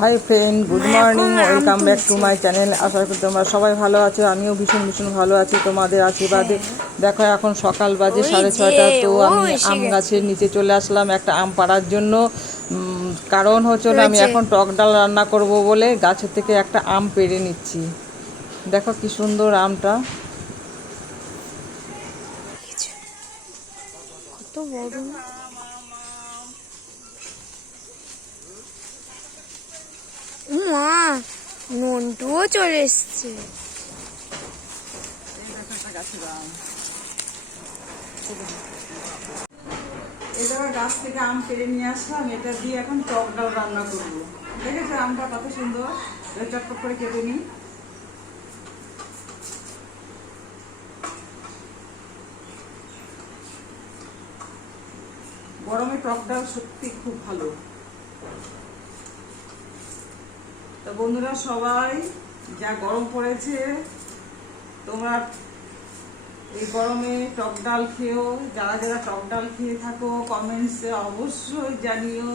Hi friend good morning welcome back to my channel আশা করি তোমরা সবাই ভালো আছো। আমিও ভীষণ ভীষণ ভালো আছি। তোমাদের আশীর্বাদে। দেখো এখন সকাল বাজে সাড়ে ছয়টা। তো আমি আম গাছের নিচে চলে আসলাম একটা আম পাড়ার জন্য। কারণ হচ্ছে না, আমি এখন টক ডাল রান্না করব বলে গাছের থেকে একটা আম পেড়ে নিচ্ছি। দেখো কি সুন্দর আমটা। কত বড়। মা, নন্টুও চলে এসছে। এটা গাছ থেকে আম পেড়ে নিয়ে আসলাম, এটা দিয়ে এখন টক ডাল রান্না করব। দেখেছ আমটা কত সুন্দর চটপট করে কেটে নিই। গরমে টক ডাল সত্যি খুব ভালো। তো বন্ধুরা সবাই, যা গরম পড়েছে, তোমরা এই গরমে টক ডাল খেয়েও যারা যারা টক ডাল খেয়ে থাকো কমেন্টসে অবশ্যই জানিও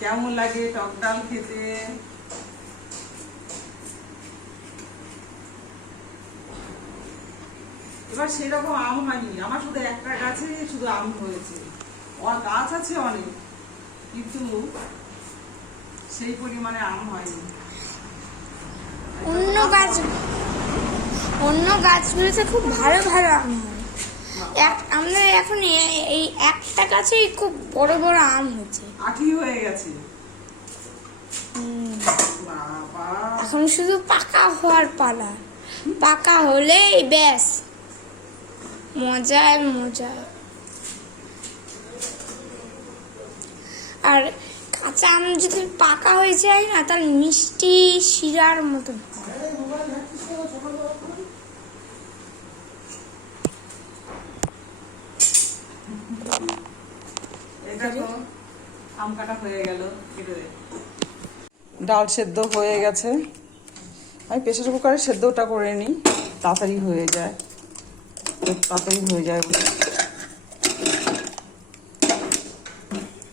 কেমন লাগে টক ডাল খেতে। এবার সেরকম আম হয়নি। আমার শুধু একটা গাছে শুধু আম হয়েছে। গাছ আছে অনেক, কিন্তু সেই পরিমাণে আম হয়নি। গাছ অন্য গাছগুলোতে খুব ভালো ভালো আম এক আমাদের এখন এই একটা গাছেই খুব বড় বড় আম হচ্ছে। আঠি হয়ে গেছে। এখন শুধু পাকা হওয়ার পালা। পাকা হলেই ব্যাস। মজায় মজা আর কাঁচা আম যদি পাকা হয়ে যায় না তাহলে মিষ্টি শিরার মতন। হয়। এই দেখো আম কাটা হয়ে গেল ডাল সেদ্ধ হয়ে গেছে। আমি প্রেশার কুকারে সেদ্ধটা করে নিই। তাড়াতাড়ি হয়ে যায়। তাড়াতাড়ি হয়ে যায় বলে।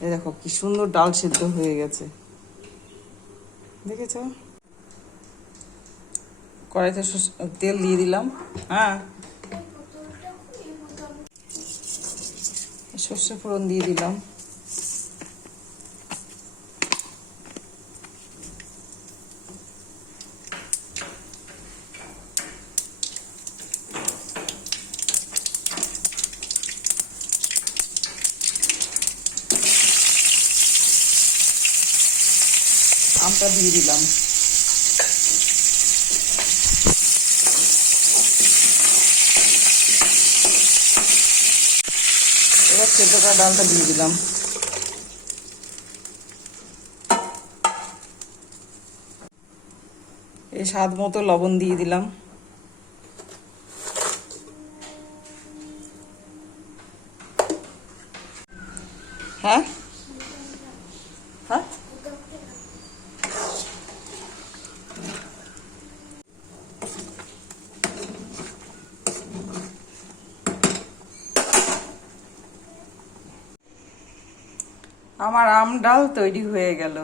এই দেখো, কি সুন্দর ডাল সেদ্ধ হয়ে গেছে। দেখেছ? কড়াইতে তেল দিয়ে দিলাম। হ্যাঁ। সর্ষে ফোড়ন দিয়ে দিলাম। আমটা দিয়ে দিলাম। এবার সেদ্ধ করা ডালটা দিয়ে দিলাম। এই স্বাদ মতো লবণ দিয়ে দিলাম। হ্যাঁ? হ্যাঁ? আমার আম ডাল তৈরি হয়ে গেল।